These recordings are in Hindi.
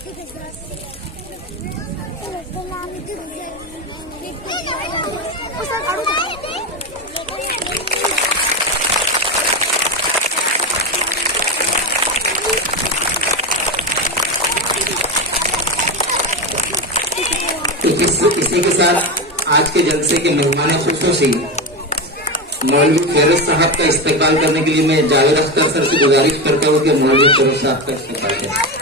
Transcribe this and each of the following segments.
इसी के साथ आज के जलसे के मेहमान खुसूसी मौलवी फेरोज साहब का इस्तेकाल करने के लिए मैं जावेद अख्तर सर से गुजारिश करता हूँ कि मौलवी फेरोज साहब का इस्तेकाल करें।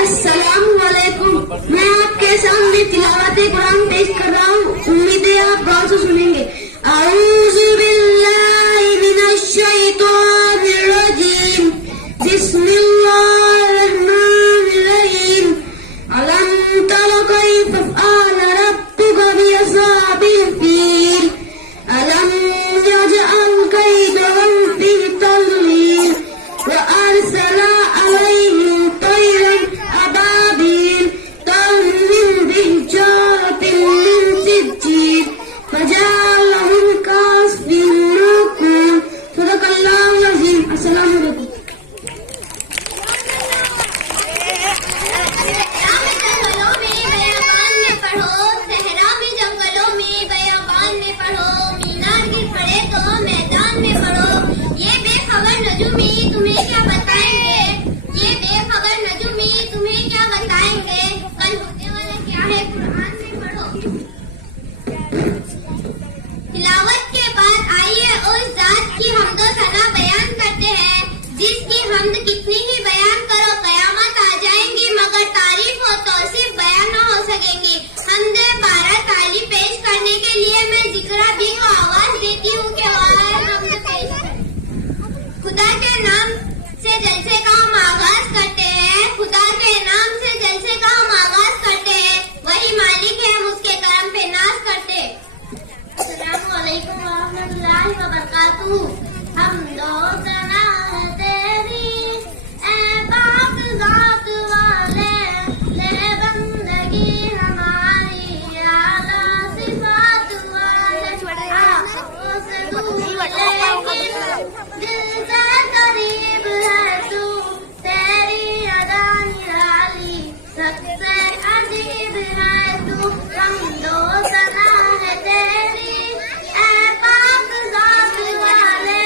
अस्सलामुअलैकुम। मैं आपके सामने तिलावत कुरान पेश कर रहा हूँ। उम्मीद है आप गौर से सुनेंगे। औज़ु बिल्लाहि मिनश शैतानिर रजीम। बिस्मिल्लाहिर रहमानिर रहीम। अलम तरा कैफ फ़अल रब्बुका बिअस्हाबिल फील। अलम यजअल कैदहum फी तज़लील व अरसला अलैहिम तयरन अबाबील तरमीम बिहिजारतिन मिन सिज्जील फजअलहुम कअस्फिन मअकूल। सदक़ल्लाहुल अज़ीम। अस्सलामु अलैकुम। तुम्हें क्या बताएंगे? ये बेखबर नजूमी तुम्हें क्या बताएंगे? कल होने वाला क्या है कुरान में पढ़ो। तिलावत के बाद आइए उस जात की हम्दो सना बयान करते हैं जिसकी हम्द कितनी ही बयान करो कयामत आ जाएंगी मगर तारीफ हो तो सिर्फ बयान न हो सकेंगी। हमदे 12 ताली पेश करने के लिए मैं जिक्रा भी को आवाज देती हूँ कि हमद पेश करें। खुदा के नाम से जलसे का हम आगाज करते हैं। खुदा के नाम से जलसे का हम आगाज करते हैं। वही मालिक है, हम उसके करम पे नाज करते हैं। अस्सलामु अलैकुम व रहमतुल्लाहि व बरकातुहू। हम दो सना है तेरी ए पाक ज़ात वाले, ले बंदगी हमारी आला सिफात वाले। आँखों से दूर लेकिन दिल से करीब है तू, तेरी अदा निराली सबसे अजीब है तू। हम दो सना है तेरी ए पाक ज़ात वाले,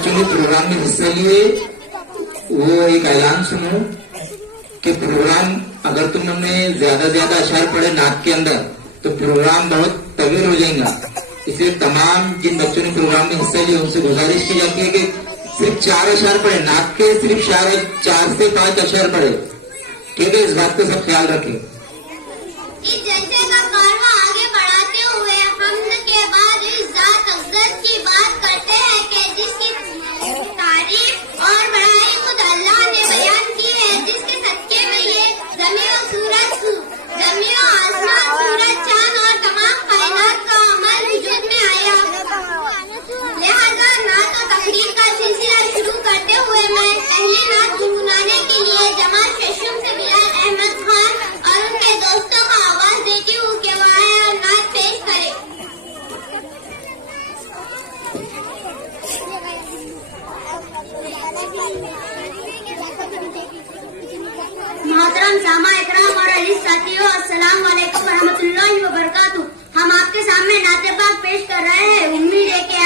बच्चों ने प्रोग्राम में हिस्सा लिए वो एक ऐलान सुनो कि प्रोग्राम अगर तुमने ज्यादा अशार पढ़े नाक के अंदर तो प्रोग्राम बहुत तवील हो जाएगा। इसलिए तमाम जिन बच्चों ने प्रोग्राम में हिस्सा लिया उनसे गुजारिश की जाती है कि सिर्फ 4 अशार पढ़े, नाक के सिर्फ 4 से 5 अशार पढ़े। ठीक है, इस बात का सब ख्याल रखें। इस जलसे का कारवां आगे बढ़ाते हुए हमद के बाद इस जात अफजल की बात करते हैं कि जिसकी तारीफ और बड़ाई खुद अल्लाह ने बयान की है, जिसके सदके में ये जमीन और आसमान, सूरज, चांद और तमाम कायनात का अमल वजूद में आया। लिहाजा नात और तकरीर का सिलसिला शुरू करते हुए मैं पहली नात गुनगुनाने के लिए जमात शेशम से बिलाल अहमद खान और उनके दोस्तों को आवाज देती हूँ कि वह आए और नात पेश करे। मोहतरम सामा इकराम और अली साथियों, अस्सलाम वालेकुम रहमतुल्लाहि व बरकातुहू। हम आपके सामने नाते पाक पेश कर रहे हैं। उम्मीद है कि